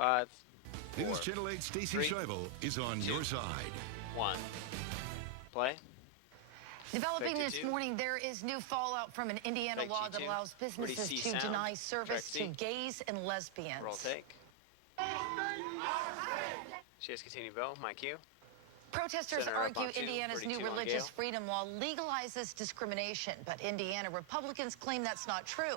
5, 4, News Channel 8 Stacy 3, Scheibel is on 2, your side. 1. Play. Developing Vector this 2. morning, there is new fallout from an Indiana Vector law that 2. allows businesses see to sound? deny service Track to C. gays and lesbians. Roll take. Shares continue Bill. My cue. Protesters Senator up argue on 2, Indiana's 42 new on religious Gale. freedom law legalizes discrimination, but Indiana Republicans claim that's not true.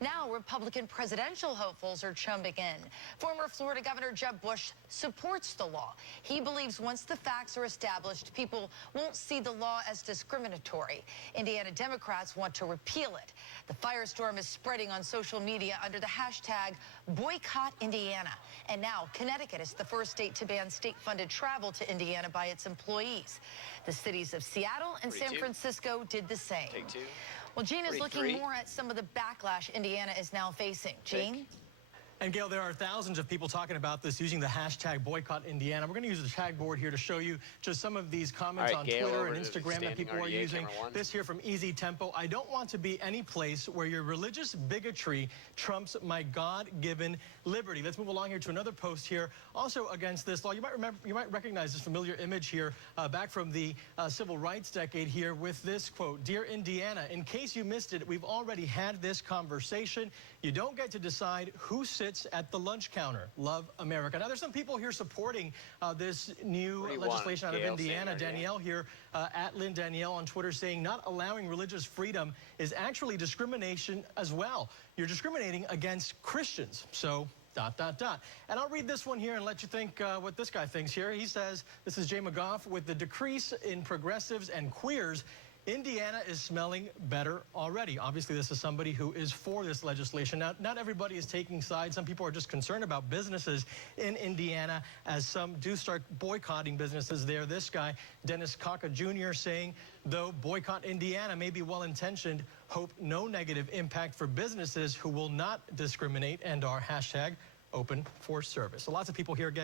Now, Republican presidential hopefuls are chiming in. Former Florida Governor Jeb Bush supports the law. He believes once the facts are established, people won't see the law as discriminatory. Indiana Democrats want to repeal it. The firestorm is spreading on social media under the hashtag Boycott Indiana. And now Connecticut is the first state to ban state-funded travel to Indiana by its employees. The cities of Seattle and 42. San Francisco did the same. Take 2. Well, Gene is 43. looking more at some of the backlash Indiana is now facing. Gene? And Gail, there are thousands of people talking about this using the hashtag Boycott Indiana. We're going to use the tag board here to show you just some of these comments on Gail, Twitter over and to the Instagram that people are standing RDA, using. camera 1. This here from Easy Tempo. I don't want to be any place where your religious bigotry trumps my God-given liberty. Let's move along here to another post here. Also against this law, you might recognize this familiar image here back from the civil rights decade here with this quote: "Dear Indiana, in case you missed it, we've already had this conversation. You don't get to decide who sits at the lunch counter. Love America." Now, there's some people here supporting this new legislation out of Indiana. Danielle here at Lynn Danielle on Twitter saying not allowing religious freedom is actually discrimination as well. You're discriminating against Christians. So ... And I'll read this one here and let you think what this guy thinks here. He says, this is Jay McGough, with the decrease in progressives and queers, Indiana is smelling better already. Obviously, this is somebody who is for this legislation. Now, not everybody is taking sides. Some people are just concerned about businesses in Indiana as some do start boycotting businesses there. This guy, Dennis Kaka Jr., saying, though boycott Indiana may be well-intentioned, hope no negative impact for businesses who will not discriminate and are hashtag open for service. So lots of people here,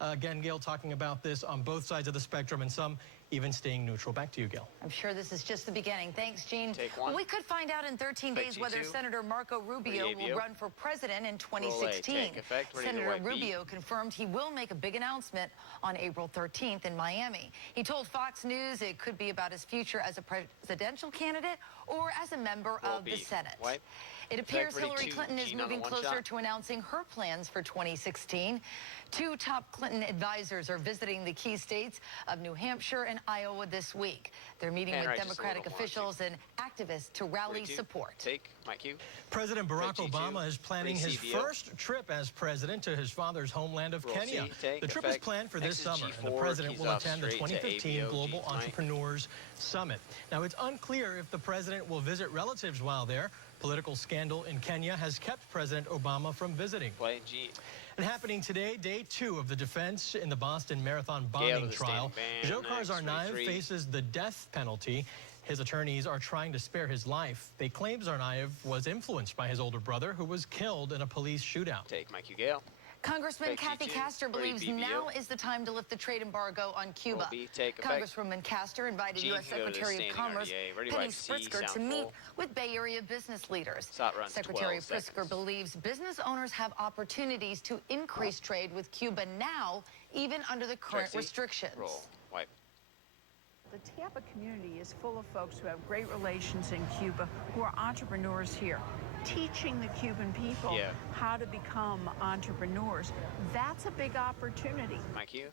again, Gail, talking about this on both sides of the spectrum, and some even staying neutral. Back to you, Gail. I'm sure this is just the beginning. Thanks, Gene. Take 1. Well, we could find out in 13 days Take whether 2. Senator Marco Rubio will run for president in 2016. Take effect. Senator Rubio confirmed he will make a big announcement on April 13th in Miami. He told Fox News it could be about his future as a presidential candidate or as a member of the Senate. Wipe. It appears Hillary 32, Clinton is Gene on the moving one closer shot. to announcing her plans for 2016. Two top Clinton advisors are visiting the key states of New Hampshire and Iowa this week. They're meeting with Democratic officials and activists to rally 42. support. Take my cue. President Barack 52. Obama is planning his first trip as president to his father's homeland of Kenya. C, the trip is planned for this summer, and the president will attend the 2015 Global Entrepreneurs Summit. Now, it's unclear if the president will visit relatives while there. Political scandal in Kenya has kept President Obama from visiting. Play G. And happening today, day 2 of the defense in the Boston Marathon bombing trial. Dzhokhar Tsarnaev faces the death penalty. His attorneys are trying to spare his life. They claim Tsarnaev was influenced by his older brother, who was killed in a police shootout. Take my cue, Gail. Congressman Kathy Castor believes now is the time to lift the trade embargo on Cuba. Congresswoman Castor invited U.S. Secretary of Commerce Penny Pritzker to meet with Bay Area business leaders. Secretary Pritzker believes business owners have opportunities to increase trade with Cuba now, even under the current restrictions. Wipe. The Tampa community is full of folks who have great relations in Cuba, who are entrepreneurs here. Teaching the Cuban people how to become entrepreneurs, that's a big opportunity. Mike, you.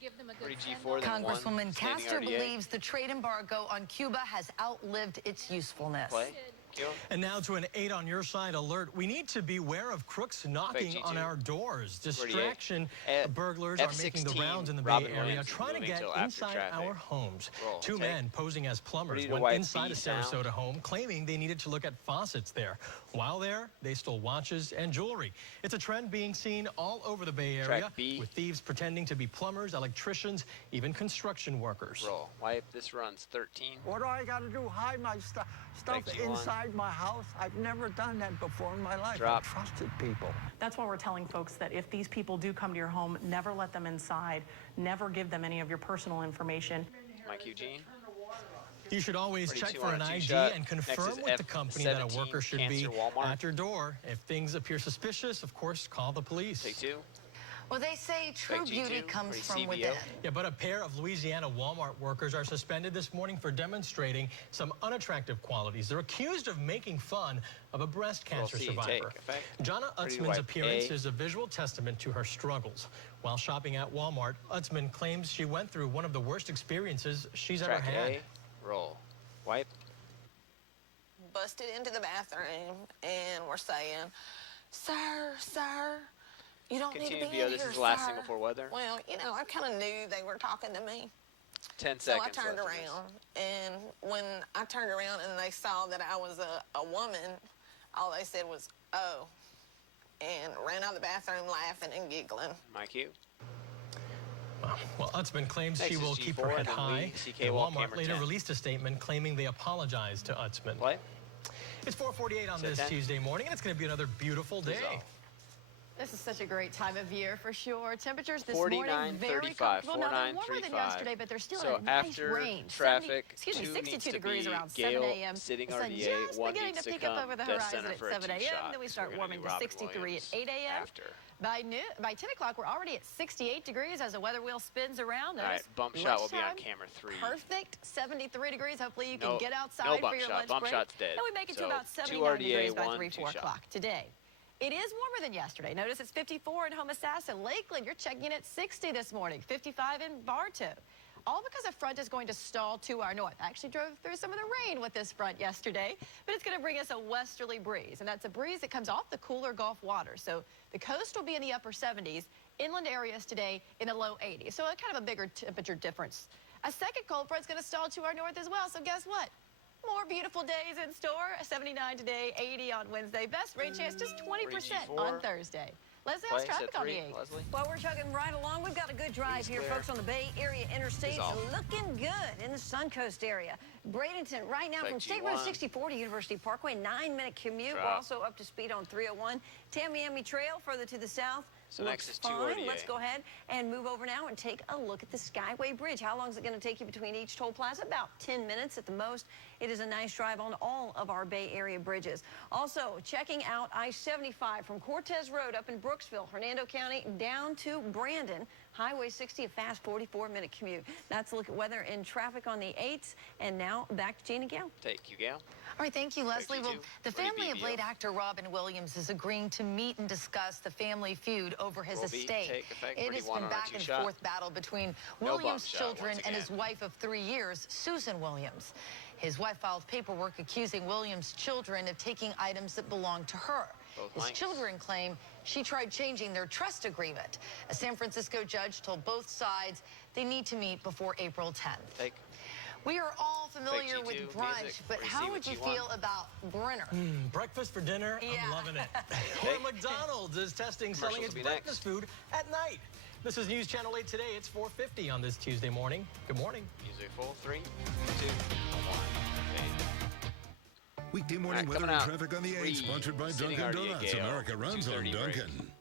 Congresswoman Castor believes the trade embargo on Cuba has outlived its usefulness. And now to an 8 on your side alert. We need to beware of crooks knocking on our doors. Distraction burglars are making the rounds in the Bay Area, trying to get inside our homes. Two men posing as plumbers went inside a Sarasota home, claiming they needed to look at faucets there. While there, they stole watches and jewelry. It's a trend being seen all over the Bay Area, with thieves pretending to be plumbers, electricians, even construction workers. Wipe. This runs 13. What do I got to do? Hide my stuff inside my house? I've never done that before in my life. I trusted people. That's why we're telling folks that if these people do come to your home, never let them inside. Never give them any of your personal information. Mike Eugene. You should always check for an ID and confirm with the company that a worker should be at your door. If things appear suspicious, of course, call the police. Take 2. Well, they say true Like G2, beauty comes or from CBO. within. Yeah, but a pair of Louisiana Walmart workers are suspended this morning for demonstrating some unattractive qualities. They're accused of making fun of a breast cancer survivor. Jonna Utzman's appearance is a visual testament to her struggles. While shopping at Walmart, Utzman claims she went through one of the worst experiences she's ever had. A, roll. Wipe. Busted into the bathroom and we're saying, "Sir, sir, you don't need to be in here, This is the last thing sir." before weather. Well, you know, I kind of knew they were talking to me. 10 So seconds. I turned left of this. around, and when I turned around and they saw that I was a woman, all they said was, "Oh," and ran out of the bathroom laughing and giggling. My cue. Well, Utzman claims Next she is will keep her G4, head and then high. CK And wall, Walmart camera later 10. released a statement claiming they apologized to Utzman. Play. It's 4:48 on this 10. Tuesday morning, and it's going to be another beautiful day. Dissolve. This is such a great time of year for sure. Temperatures this 49, morning very 35, comfortable. Now they're 49, warmer than 35. yesterday, but they're still So in a nice after range. traffic, 62 needs to degrees be around Gale 7 a.m. sitting The sun RDA, just 1 beginning needs to to peek up come over the dead horizon center at for a 7 tee a.m. shot. Then we So start we're gonna warming do to Robin 63 Williams at 8 a.m. After. By 10 o'clock, we're already at 68 degrees as the weather wheel spins around. All right, Notice bump shot will be on lunchtime, camera 3. Perfect, 73 degrees. Hopefully you can No- get outside no for bump your shot. lunch Bump break. shot's dead. And we make it to So, about 2 79 RDA, degrees by 1 3, 4 2 shot. o'clock today. It is warmer than yesterday. Notice it's 54 in Homosassa. Lakeland, you're checking in at 60 this morning. 55 in Bartow. All because a front is going to stall to our north. I actually drove through some of the rain with this front yesterday, but it's going to bring us a westerly breeze, and that's a breeze that comes off the cooler Gulf water. So the coast will be in the upper 70s, inland areas today in the low 80s. So a kind of a bigger temperature difference. A second cold front's going to stall to our north as well. So guess what? More beautiful days in store. 79 today, 80 on Wednesday. Best rain chance just 20% on Thursday. Leslie, how's traffic on the 8? Leslie. Well, we're chugging right along. We've got a good drive here, clear. folks, on the Bay Area Interstate. Dissolve. Looking good in the Suncoast area. Bradenton, right now, Like from State G1. Road 64 to University Parkway, 9-minute commute. We're Drop. also up to speed on 301. Tamiami Trail, further to the south. So looks next is 2 fine. RDA. Let's go ahead and move over now and take a look at the Skyway Bridge. How long is it going to take you between each toll plaza? About 10 minutes at the most. It is a nice drive on all of our Bay Area bridges. Also, checking out I-75 from Cortez Road up in Brooksville, Hernando County, down to Brandon. Highway 60, a fast 44-minute commute. That's a look at weather and traffic on the 8s. And now back to Gina Gale. Take you, Gail. All right, thank you, Leslie. Well, G2, the family of BBO. late actor Robin Williams is agreeing to meet and discuss the family feud over his Roll B, estate. take effect, It has 31 been on a back and 2 shot. forth battle between No bump Williams' shot children once and his again. wife of 3 years, Susan Williams. His wife filed paperwork accusing Williams' children of taking items that belonged to her. Both His lengths. children claim she tried changing their trust agreement. A San Francisco judge told both sides they need to meet before April 10th. Take. We are all familiar G2 with brunch, music, but or you how see would what you you want. feel about Brenner? Breakfast for dinner, Yeah. I'm loving it. Okay. Or McDonald's is testing selling Commercials its will be breakfast food at night. This is News Channel 8 today. It's 4:50 on this Tuesday morning. Good morning. Music full. 3, 2, 1. Weekday morning All right, weather coming and out. traffic on the 8, 3, sponsored by sitting Dunkin' already at Donuts. Gale, America runs on 2:30 break. Dunkin'.